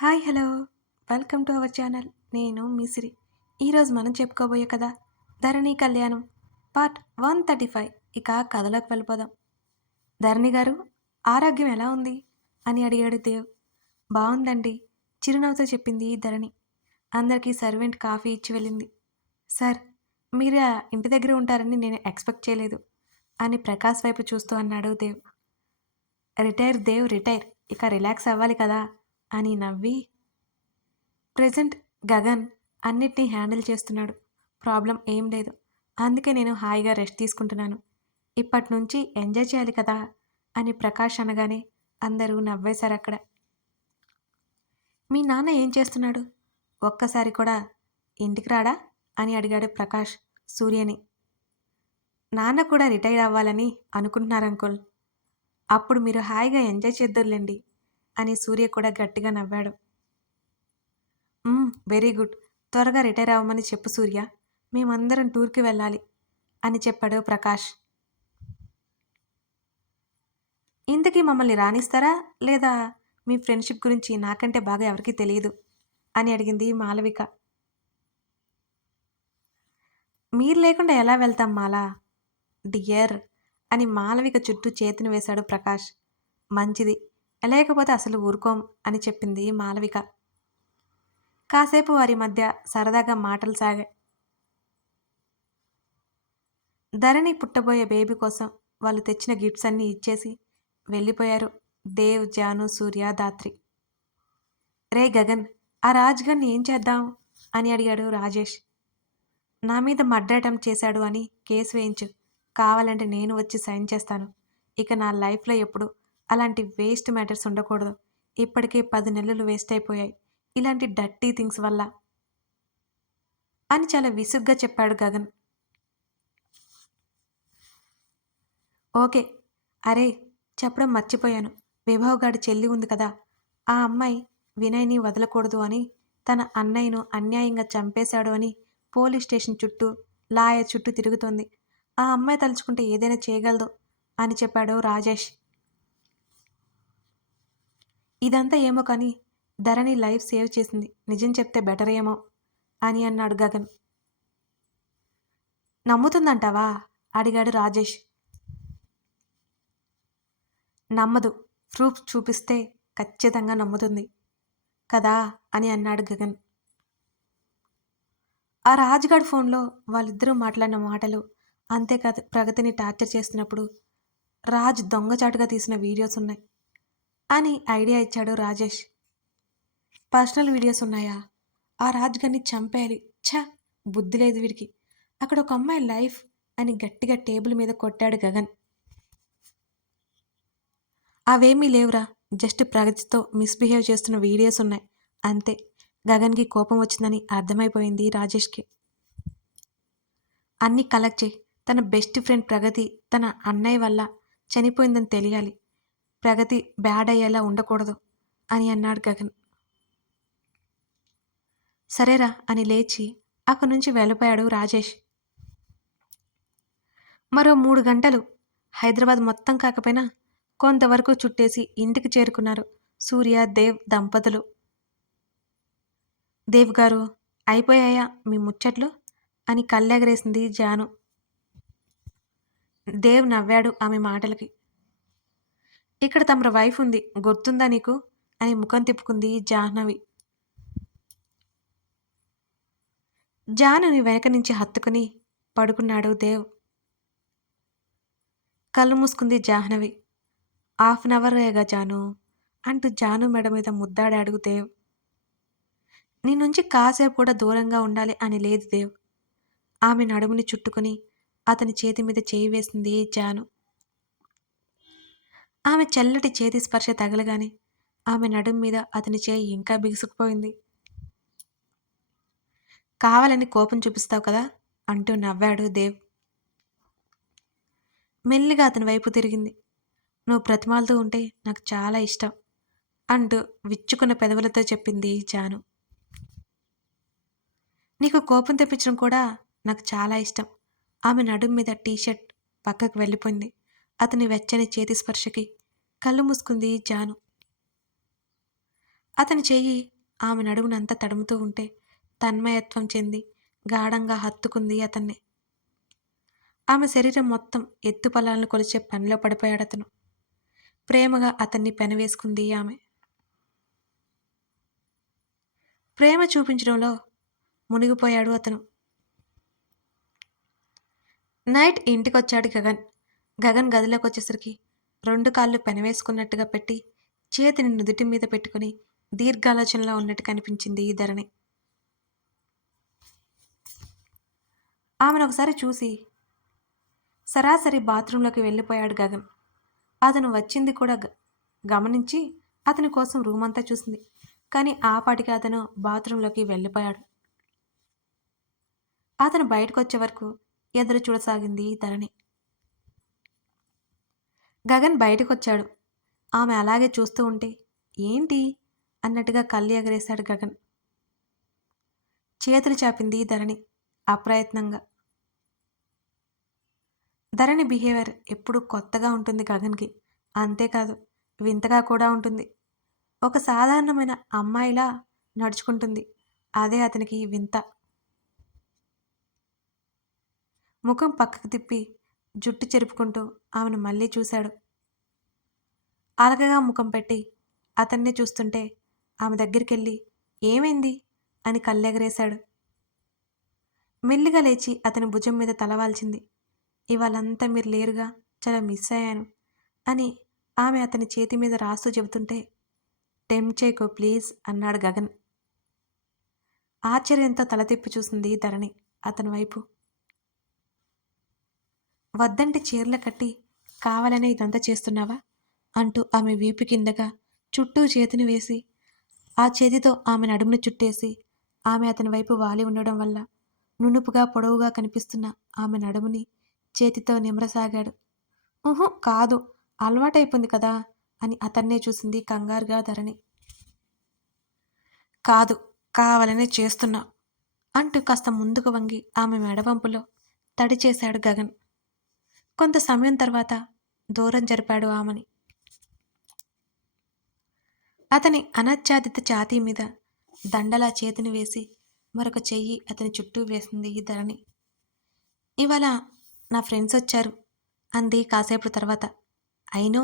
Hi hello welcome to our channel. నేను మిసిరి. ఈరోజు మనం చెప్పుకోబోయే కథ ధరణి కళ్యాణం పార్ట్ 135. ఇక కథలోకి వెళ్ళిపోదాం. ధరణి గారు, ఆరోగ్యం ఎలా ఉంది అని అడిగాడు దేవ్. బాగుందండి, చిరునవ్వుతో చెప్పింది ధరణి. అందరికీ సర్వెంట్ కాఫీ ఇచ్చి వెళ్ళింది. సార్, మీరు ఆ ఇంటి దగ్గర ఉంటారని నేను ఎక్స్పెక్ట్ చేయలేదు అని ప్రకాష్ వైపు చూస్తూ అన్నాడు దేవ్. రిటైర్, ఇక రిలాక్స్ అవ్వాలి కదా అని నవ్వి, ప్రెజెంట్ గగన్ అన్నిటినీ హ్యాండిల్ చేస్తున్నాడు, ప్రాబ్లం ఏం లేదు, అందుకే నేను హాయిగా రెస్ట్ తీసుకుంటున్నాను, ఇప్పటి నుంచి ఎంజాయ్ చేయాలి కదా అని ప్రకాష్ అనగానే అందరూ నవ్వేశారు అక్కడ. మీ నాన్న ఏం చేస్తున్నాడు, ఒక్కసారి కూడా ఇంటికి రాడా అని అడిగాడు ప్రకాష్ సూర్యని. నాన్న కూడా రిటైర్ అవ్వాలని అనుకుంటున్నారు అంకుల్, అప్పుడు మీరు హాయిగా ఎంజాయ్ చేద్దరులేండి అని సూర్య కూడా గట్టిగా నవ్వాడు. వెరీ గుడ్, త్వరగా రిటైర్ అవ్వమని చెప్పు సూర్య, మేమందరం టూర్కి వెళ్ళాలి అని చెప్పాడు ప్రకాష్. ఇంతకీ మమ్మల్ని రానిస్తారా లేదా మీ ఫ్రెండ్షిప్ గురించి నాకంటే బాగా ఎవరికీ తెలియదు అని అడిగింది మాలవిక. మీరు లేకుండా ఎలా వెళ్తాం మాలా డియర్ అని మాలవిక చుట్టూ చేతిని వేశాడు ప్రకాష్. మంచిది, లేకపోతే అసలు ఊరుకోం అని చెప్పింది మాలవిక. కాసేపు వారి మధ్య సరదాగా మాటలు సాగాయి. ధరణి పుట్టబోయే బేబీ కోసం వాళ్ళు తెచ్చిన గిఫ్ట్స్ అన్నీ ఇచ్చేసి వెళ్ళిపోయారు దేవ్, జాను, సూర్య, దాత్రి. రే గగన్, ఆ రాజ్గన్ని ఏం చేద్దాం అని అడిగాడు రాజేష్. నా మీద మర్డర్ అటెంప్ట్ చేశాడు అని కేసు వేయించు, కావాలంటే నేను వచ్చి సైన్ చేస్తాను, ఇక నా లైఫ్లో ఎప్పుడు అలాంటి వేస్ట్ మ్యాటర్స్ ఉండకూడదు, ఇప్పటికే 10 నెలలు వేస్ట్ అయిపోయాయి ఇలాంటి డర్టీ థింగ్స్ వల్ల అని చాలా విసుగ్గా చెప్పాడు గగన్. ఓకే, అరే చెప్పడం మర్చిపోయాను, విభావ్గాడి చెల్లి ఉంది కదా, ఆ అమ్మాయి వినయ్ని వదలకూడదు అని తన అన్నయ్యను అన్యాయంగా చంపేశాడు అని పోలీస్ స్టేషన్ చుట్టూ లాయర్ చుట్టూ తిరుగుతోంది, ఆ అమ్మాయి తలుచుకుంటే ఏదైనా చేయగలదు అని చెప్పాడు రాజేష్. ఇదంతా ఏమో కానీ ధరణి లైఫ్ సేవ్ చేసింది, నిజం చెప్తే బెటర్ ఏమో అని అన్నాడు గగన్. నమ్ముతుందంటావా అడిగాడు రాజేష్. నమ్మదు, ప్రూఫ్ చూపిస్తే ఖచ్చితంగా నమ్ముతుంది కదా అని అన్నాడు గగన్. ఆ రాజుగాడి ఫోన్లో వాళ్ళిద్దరూ మాట్లాడిన మాటలు, అంతేకాదు ప్రగతిని టార్చర్ చేస్తున్నప్పుడు రాజ్ దొంగచాటుగా తీసిన వీడియోస్ ఉన్నాయి అని ఐడియా ఇచ్చాడు రాజేష్. పర్సనల్ వీడియోస్ ఉన్నాయా, ఆ రాజ్గాన్ని చంపేయాలి, ఛ బుద్ధి లేదు వీడికి, అక్కడ ఒక అమ్మాయి లైఫ్ అని గట్టిగా టేబుల్ మీద కొట్టాడు గగన్. అవేమీ లేవురా, జస్ట్ ప్రగతితో మిస్బిహేవ్ చేస్తున్న వీడియోస్ ఉన్నాయి అంతే. గగన్కి కోపం వచ్చిందని అర్థమైపోయింది రాజేష్కి. అన్నీ కలెక్ట్ చేయి, తన బెస్ట్ ఫ్రెండ్ ప్రగతి తన అన్నయ్య వల్ల చనిపోయిందని తెలియాలి, ప్రగతి బ్యాడ్ అయ్యేలా ఉండకూడదు అని అన్నాడు గగన్. సరేరా అని లేచి అక్కడి నుంచి వెళ్ళిపోయాడు రాజేష్. మరో 3 గంటలు హైదరాబాద్ మొత్తం కాకపోయినా కొంతవరకు చుట్టేసి ఇంటికి చేరుకున్నారు సూర్య, దేవ్ దంపతులు. దేవ్ గారు, అయిపోయాయా మీ ముచ్చట్లు అని కళ్ళెగరేసింది జాను. దేవ్ నవ్వాడు ఆమె మాటలకి. ఇక్కడ తమర వైఫ్ ఉంది, గుర్తుందా నీకు అని ముఖం తిప్పుకుంది జాహ్నవి. జానుని వెనక నుంచి హత్తుకుని పడుకున్నాడు దేవ్. కళ్ళు మూసుకుంది జాహ్నవి. 1/2 అవర్గా జాను అంటూ జాను మెడ మీద ముద్దాడాడు దేవ్. నీ నుంచి కాసేపు కూడా దూరంగా ఉండాలి అని లేదు దేవ్. ఆమె నడుముని చుట్టుకుని అతని చేతి మీద చేయి వేసింది జాను. ఆమె చల్లటి చేతి స్పర్శ తగలగానే ఆమె నడుము మీద అతని చేయి ఇంకా బిగుసుకుపోయింది. కావాలని కోపం చూపిస్తావు కదా అంటూ నవ్వాడు దేవ్. మెల్లిగా అతని వైపు తిరిగింది. నువ్వు బ్రతిమాలుతూ ఉంటే నాకు చాలా ఇష్టం అంటూ విచ్చుకున్న పెదవులతో చెప్పింది జాను. నీకు కోపం తెప్పించడం కూడా నాకు చాలా ఇష్టం. ఆమె నడుం మీద టీషర్ట్ పక్కకు వెళ్ళిపోయింది. అతని వెచ్చని చేతి స్పర్శకి కళ్ళు మూసుకుంది జాను. అతని చెయ్యి ఆమె నడుమునంతా తడుముతూ ఉంటే తన్మయత్వం చెంది గాఢంగా హత్తుకుంది అతన్ని. ఆమె శరీరం మొత్తం ఎత్తుపల్లాలను కొలిచే పనిలో పడిపోయాడతను. ప్రేమగా అతన్ని పెనవేసుకుంది ఆమె. ప్రేమ చూపించడంలో మునిగిపోయాడు అతను. నైట్ ఇంటికొచ్చాడు గగన్. గగన్ గదిలోకొచ్చేసరికి 2 కాళ్ళు పెనవేసుకున్నట్టుగా పెట్టి చేతిని నుదుటి మీద పెట్టుకుని దీర్ఘాలోచనలో ఉన్నట్టు కనిపించింది ఈ ధరణి. ఆమెను ఒకసారి చూసి సరాసరి బాత్రూంలోకి వెళ్ళిపోయాడు గగన్. అతను వచ్చింది కూడా గమనించి అతని కోసం రూమంతా చూసింది. కానీ ఆ పాటికి అతను బాత్రూంలోకి వెళ్ళిపోయాడు. అతను బయటకొచ్చే వరకు ఎదురు చూడసాగింది ధరణి. గగన్ బయటకొచ్చాడు. ఆమె అలాగే చూస్తూ ఉంటే ఏంటి అన్నట్టుగా కళ్ళు ఎగరేశాడు గగన్. చేతులు చాపింది ధరణి అప్రయత్నంగా. ధరణి బిహేవియర్ ఎప్పుడూ కొత్తగా ఉంటుంది గగన్కి. అంతేకాదు వింతగా కూడా ఉంటుంది. ఒక సాధారణమైన అమ్మాయిలా నడుచుకుంటుంది. అదే అతనికి వింత. ముఖం పక్కకు తిప్పి జుట్టు చెరుపుకుంటూ ఆమెను మళ్ళీ చూశాడు. అలకగా ముఖం పెట్టి అతన్నే చూస్తుంటే ఆమె దగ్గరికెళ్ళి ఏమైంది అని కళ్ళెగరేశాడు. మెల్లిగా లేచి అతని భుజం మీద తలవాల్చింది. ఇవాళంతా మీరు లేరుగా, చాలా మిస్ అయ్యాను అని ఆమె అతని చేతి మీద రాస్తూ చెబుతుంటే టెంప్ట్ చేయకు ప్లీజ్ అన్నాడు గగన్. ఆశ్చర్యంతో తల తిప్పి చూసింది ధరణి అతని వైపు. వద్దంటే చీరలు కట్టి కావాలనే ఇదంతా చేస్తున్నావా అంటూ ఆమె వీపు కిందగా చుట్టూ చేతిని వేసి ఆ చేతితో ఆమె నడుమును చుట్టేసి ఆమె అతని వైపు వాలి ఉండడం వల్ల నునుపుగా పొడవుగా కనిపిస్తున్న ఆమె నడుముని చేతితో నిమరసాగాడు. కాదు, అలవాటైపోయింది కదా అని అతన్నే చూసింది కంగారుగా ధరణి. కాదు, కావాలనే చేస్తున్నా అంటూ కాస్త ముందుకు వంగి ఆమె మెడవంపులో తడి చేశాడు గగన్. కొంత సమయం తర్వాత దూరం జరిపాడు ఆమెని. అతని అనాచ్ఛాదిత ఛాతీ మీద దండలా చేతిని వేసి మరొక చెయ్యి అతని చుట్టూ వేసింది ఈ ధరణి. ఇవాళ నా ఫ్రెండ్స్ వచ్చారు అంది కాసేపు తర్వాత. అయినో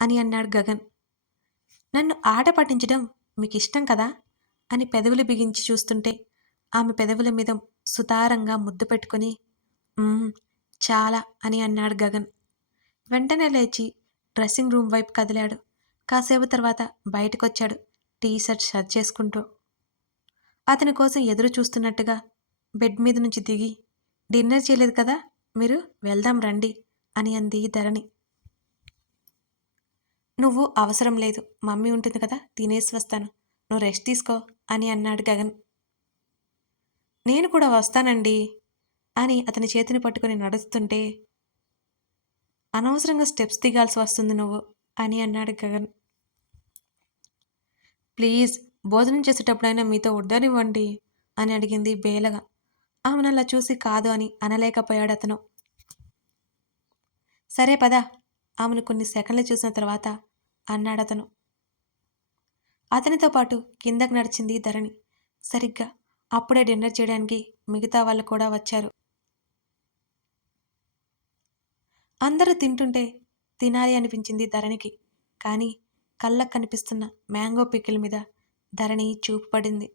అని అన్నాడు గగన్. నన్ను ఆట పట్టించడం మీకు ఇష్టం కదా అని పెదవులు బిగించి చూస్తుంటే ఆమె పెదవుల మీద సుతారంగా ముద్దు పెట్టుకుని చాలా అని అన్నాడు గగన్. వెంటనే లేచి డ్రెస్సింగ్ రూమ్ వైపు కదిలాడు. కాసేపు తర్వాత బయటకొచ్చాడు టీ షర్ట్ సర్చ్ చేసుకుంటూ. అతని కోసం ఎదురు చూస్తున్నట్టుగా బెడ్ మీద నుంచి దిగి డిన్నర్ చేయలేదు కదా మీరు, వెళ్దాం రండి అని అంది ధరణి. నువ్వు అవసరం లేదు, మమ్మీ ఉంటుంది కదా, తినేసి వస్తాను, నువ్వు రెస్ట్ తీసుకో అని అన్నాడు గగన్. నేను కూడా వస్తానండి అని అతని చేతిని పట్టుకుని నడుస్తుంటే అనవసరంగా స్టెప్స్ దిగాల్సి వస్తుంది నువ్వు అని అన్నాడు గగన్. ప్లీజ్ భోజనం చేసేటప్పుడైనా మీతో ఉండనివ్వండి అని అడిగింది బేలగా. ఆమెను అలా చూసి కాదు అని అనలేకపోయాడు అతను. సరే పద ఆమెను కొన్ని సెకండ్లు చూసిన తర్వాత అన్నాడతను. అతనితో పాటు కిందకు నడిచింది ధరణి. సరిగ్గా అప్పుడే డిన్నర్ చేయడానికి మిగతా వాళ్ళు కూడా వచ్చారు. అందరూ తింటుంటే తినాలి అనిపించింది ధరణికి. కానీ కళ్ళకు కనిపిస్తున్న మ్యాంగో పికిల్ మీద ధరణి చూపు పడింది.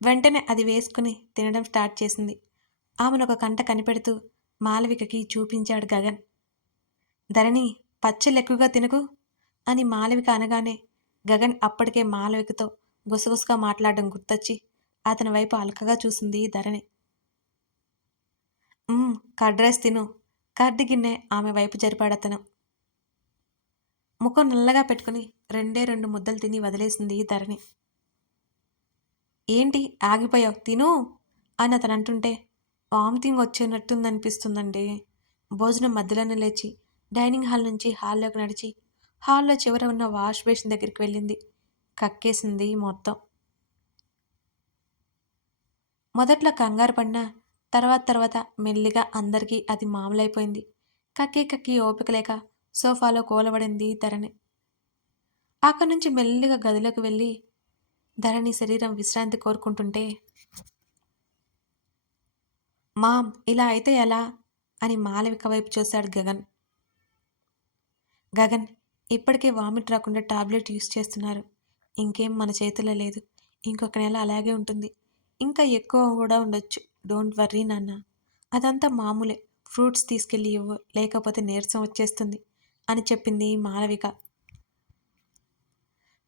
వెంటనే అది వేసుకుని తినడం స్టార్ట్ చేసింది. ఆమెను ఒక కంట కనిపెడుతూ మాలవికకి చూపించాడు గగన్. ధరణి పచ్చళ్ళు ఎక్కువగా తినకు అని మాలవిక అనగానే గగన్ అప్పటికే మాలవికతో గుసగుసగా మాట్లాడడం గుర్తొచ్చి అతని వైపు అలకగా చూసింది ధరణి. కర్డ్ రైస్ తిను, కర్డ్ గిన్నె ఆమె వైపు జరిపాడతను. ముఖం నల్లగా పెట్టుకుని 2 ముద్దలు తిని వదిలేసింది ధరణి. ఏంటి ఆగిపోయావు, తిను అని అతను అంటుంటే వామిటింగ్ వచ్చేనట్టుందనిపిస్తుందండి. భోజనం మధ్యలోనే లేచి డైనింగ్ హాల్ నుంచి హాల్లోకి నడిచి హాల్లో చివర ఉన్న వాష్ బేసిన్ దగ్గరికి వెళ్ళింది. కక్కేసింది మొత్తం. మొదట్లో కంగారు పడినా తర్వాత మెల్లిగా అందరికీ అది మామూలైపోయింది. కక్కి ఓపిక లేక సోఫాలో కూలబడింది ధరణి. అక్కడి నుంచి మెల్లిగా గదిలోకి వెళ్ళి ధరణి శరీరం విశ్రాంతి కోరుకుంటుంటే, మామ్ ఇలా అయితే ఎలా అని మాలవిక వైపు చూశాడు గగన్. గగన్, ఇప్పటికే వామిట్ రాకుండా టాబ్లెట్ యూస్ చేస్తున్నారు. ఇంకేం మన చేతిలో లేదు. ఇంకొక నెల అలాగే ఉంటుంది. ఇంకా ఎక్కువ కూడా ఉండొచ్చు. డోంట్ వర్రీ నాన్న. అదంతా మామూలే. ఫ్రూట్స్ తీసుకెళ్ళి ఇవ్వు, లేకపోతే నీరసం వచ్చేస్తుంది అని చెప్పింది మాలవిక.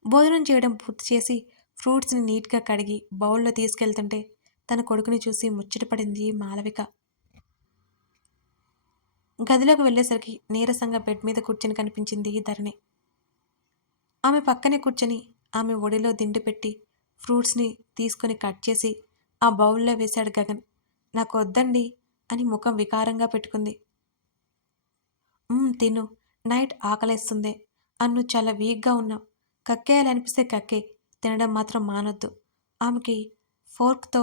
భోజనం చేయడం పూర్తి చేసి ఫ్రూట్స్ని నీట్గా కడిగి బౌల్లో తీసుకెళ్తుంటే తన కొడుకుని చూసి ముచ్చటపడింది మాలవిక. గదిలోకి వెళ్ళేసరికి నీరసంగా బెడ్ మీద కూర్చొని కనిపించింది ధరణి. ఆమె పక్కనే కూర్చొని ఆమె ఒడిలో దిండు పెట్టి ఫ్రూట్స్ని తీసుకొని కట్ చేసి ఆ బౌల్లో వేశాడు గగన్. నాకు వద్దండి అని ముఖం వికారంగా పెట్టుకుంది. తిను, నైట్ ఆకలేస్తుందే. అన్ను చాలా వీక్గా ఉన్నావు. కక్కేయాలనిపిస్తే కక్కే, తినడం మాత్రం మానొద్దు. ఆమెకి ఫోర్క్తో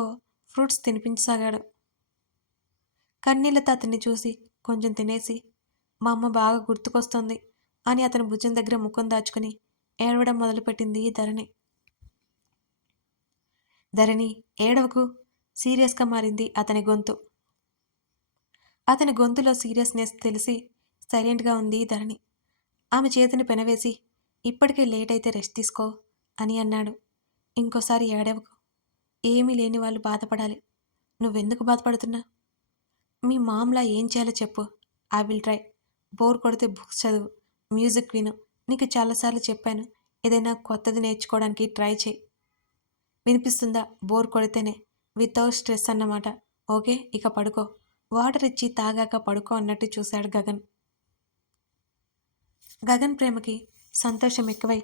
ఫ్రూట్స్ తినిపించసాగాడు. కన్నీళ్లతో అతన్ని చూసి కొంచెం తినేసి, మా అమ్మ బాగా గుర్తుకొస్తోంది అని అతని భుజం దగ్గర ముఖం దాచుకుని ఏడవడం మొదలుపెట్టింది ధరణి. ధరణి, ఏడవకు, సీరియస్గా మారింది అతని గొంతు. అతని గొంతులో సీరియస్నెస్ తెలిసి సైలెంట్గా ఉంది ధరణి. ఆమె చేతిని పెనవేసి, ఇప్పటికే లేట్ అయితే రెస్ట్ తీసుకో అని అన్నాడు. ఇంకోసారి ఏడవకు. ఏమీ లేని వాళ్ళు బాధపడాలి. నువ్వెందుకు బాధపడుతున్నా? మీ మామ్లా ఏం చేయాలో చెప్పు. I will try. బోర్ కొడితే బుక్స్ చదువు, మ్యూజిక్ విను. నీకు చాలాసార్లు చెప్పాను, ఏదైనా కొత్తది నేర్చుకోవడానికి ట్రై చేయి. వినిపిస్తుందా? బోర్ కొడితేనే, వితౌట్ స్ట్రెస్ అన్నమాట. ఓకే, ఇక పడుకో. వాటర్ ఇచ్చి తాగాక పడుకో అన్నట్టు చూశాడు గగన్. గగన్ ప్రేమకి సంతోషం ఎక్కువై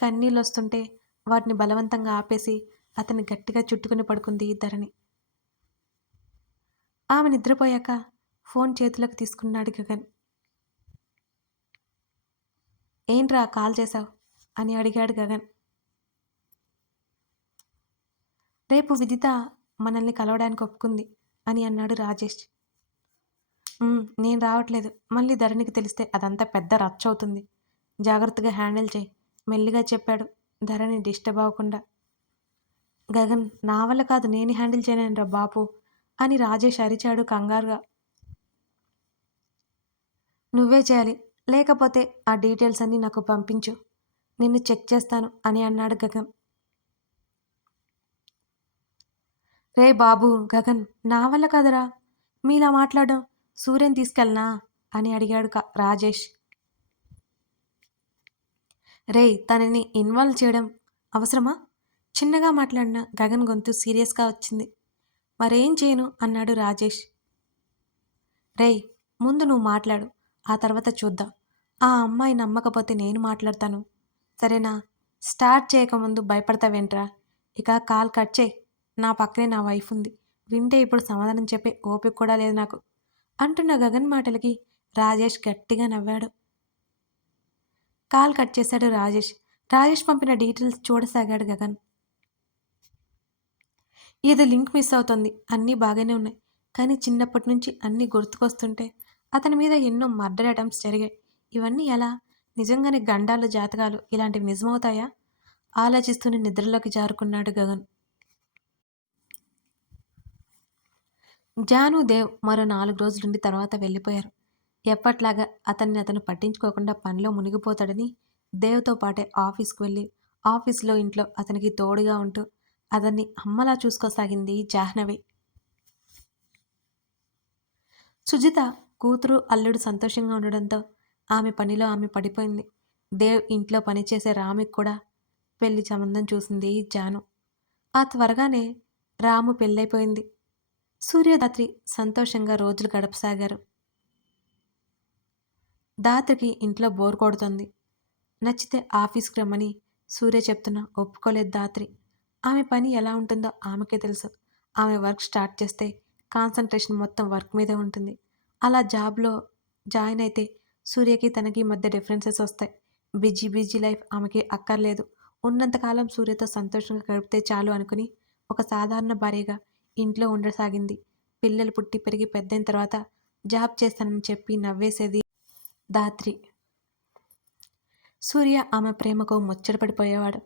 కన్నీళ్ళు వస్తుంటే వాటిని బలవంతంగా ఆపేసి అతన్ని గట్టిగా చుట్టుకుని పడుకుంది ధరణి. ఆమె నిద్రపోయాక ఫోన్ చేతిలోకి తీసుకున్నాడు గగన్. ఏంట్రా కాల్ చేశావు అని అడిగాడు గగన్. రేపు విదిత మనల్ని కలవడానికి ఒప్పుకుంది అని అన్నాడు రాజేష్. నేను రావట్లేదు. మళ్ళీ ధరణికి తెలిస్తే అదంతా పెద్ద రచ్చ అవుతుంది. జాగ్రత్తగా హ్యాండిల్ చేయి మెల్లిగా చెప్పాడు, ధరణి డిస్టర్బ్ అవ్వకుండా. గగన్, నా వల్ల కాదు, నేను హ్యాండిల్ చేయలేనురా బాపు అని రాజేష్ అరిచాడు కంగారుగా. నువ్వే చేయాలి, లేకపోతే ఆ డీటెయిల్స్ అన్నీ నాకు పంపించు, నిన్ను చెక్ చేస్తాను అని అన్నాడు గగన్. రే బాబు గగన్, నా వల్ల కాదురా మీలా మాట్లాడడం. సూర్యని తీసుకెళ్ళనా అని అడిగాడు రాజేష్. రే, తనని ఇన్వాల్వ్ చేయడం అవసరమా? చిన్నగా మాట్లాడిన గగన్ గొంతు సీరియస్గా వచ్చింది. మరేం చేయను అన్నాడు రాజేష్. రేయ్, ముందు నువ్వు మాట్లాడు, ఆ తర్వాత చూద్దాం. ఆ అమ్మాయి నమ్మకపోతే నేను మాట్లాడతాను, సరేనా? స్టార్ట్ చేయకముందు భయపడతావేంట్రా? ఇక కాల్ కట్ చేయి. నా పక్కనే నా వైఫ్ ఉంది, వింటే ఇప్పుడు సమాధానం చెప్పే ఓపిక కూడా లేదు నాకు అంటున్న గగన్ మాటలకి రాజేష్ గట్టిగా నవ్వాడు. కాల్ కట్ చేశాడు రాజేష్. రాజేష్ పంపిన డీటెయిల్స్ చూడసాగాడు గగన్. ఏదో లింక్ మిస్ అవుతుంది. అన్నీ బాగానే ఉన్నాయి, కానీ చిన్నప్పటి నుంచి అన్నీ గుర్తుకొస్తుంటే అతని మీద ఎన్నో మర్డర్ అటెంప్ట్స్ జరిగాయి. ఇవన్నీ ఎలా? నిజంగానే గండాలు జాతకాలు ఇలాంటివి నిజమవుతాయా? ఆలోచిస్తూనే నిద్రలోకి జారుకున్నాడు గగన్. జాను, దేవ్ మరో 4 రోజులుండి తర్వాత వెళ్ళిపోయారు. ఎప్పట్లాగా అతను పట్టించుకోకుండా పనిలో మునిగిపోతాడని దేవ్తో పాటే ఆఫీస్కి వెళ్ళి ఆఫీస్లో ఇంట్లో అతనికి తోడుగా ఉంటూ అతన్ని అమ్మలా చూసుకోసాగింది జాహ్నవి. సుజిత కూతురు అల్లుడు సంతోషంగా ఉండడంతో ఆమె పనిలో ఆమె పడిపోయింది. దేవ్ ఇంట్లో పనిచేసే రాముకి కూడా పెళ్లి సంబంధం చూసింది జాను. ఆ త్వరగానే రాము పెళ్ళైపోయింది. సూర్యదాత్రి సంతోషంగా రోజులు గడపసాగారు. దాత్రికి ఇంట్లో బోర్ కొడుతుంది. నచ్చితే ఆఫీస్కి రమ్మని సూర్య చెప్తున్నా ఒప్పుకోలేదు దాత్రి. ఆమె పని ఎలా ఉంటుందో ఆమెకే తెలుసు. ఆమె వర్క్ స్టార్ట్ చేస్తే కాన్సన్ట్రేషన్ మొత్తం వర్క్ మీదే ఉంటుంది. అలా జాబ్లో జాయిన్ అయితే సూర్యకి తనకి మధ్య డిఫరెన్సెస్ వస్తాయి. బిజీ బిజీ లైఫ్ ఆమెకి అక్కర్లేదు. ఉన్నంతకాలం సూర్యతో సంతోషంగా గడిపితే చాలు అనుకుని ఒక సాధారణ భార్యగా ఇంట్లో ఉండసాగింది. పిల్లలు పుట్టి పెరిగి పెద్దయిన తర్వాత జాబ్ చేస్తానని చెప్పి నవ్వేసేది దాత్రి. సూర్య ఆమె ప్రేమకు ముచ్చటపడిపోయేవాడు.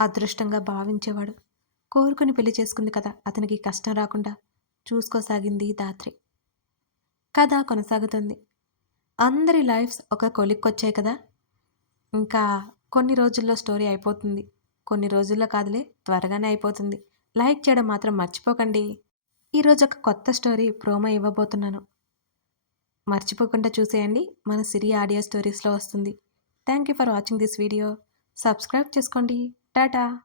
అదృష్టంగా భావించేవాడు. కోరుకుని పెళ్లి చేసుకుంది కదా, అతనికి కష్టం రాకుండా చూసుకోసాగింది ధాత్రి. కథ కొనసాగుతుంది. అందరి లైఫ్స్ ఒక కొలిక్కొచ్చాయి కదా. ఇంకా కొన్ని రోజుల్లో స్టోరీ అయిపోతుంది. కొన్ని రోజుల్లో కాదులే, త్వరగానే అయిపోతుంది. లైక్ చేయడం మాత్రం మర్చిపోకండి. ఈరోజు ఒక కొత్త స్టోరీ ప్రోమో ఇవ్వబోతున్నాను. మర్చిపోకుండా చూసేయండి. మన సిరి ఆడియో స్టోరీస్లో వస్తుంది. Thank you for watching this video. Subscribe చేసుకోండి. టాటా.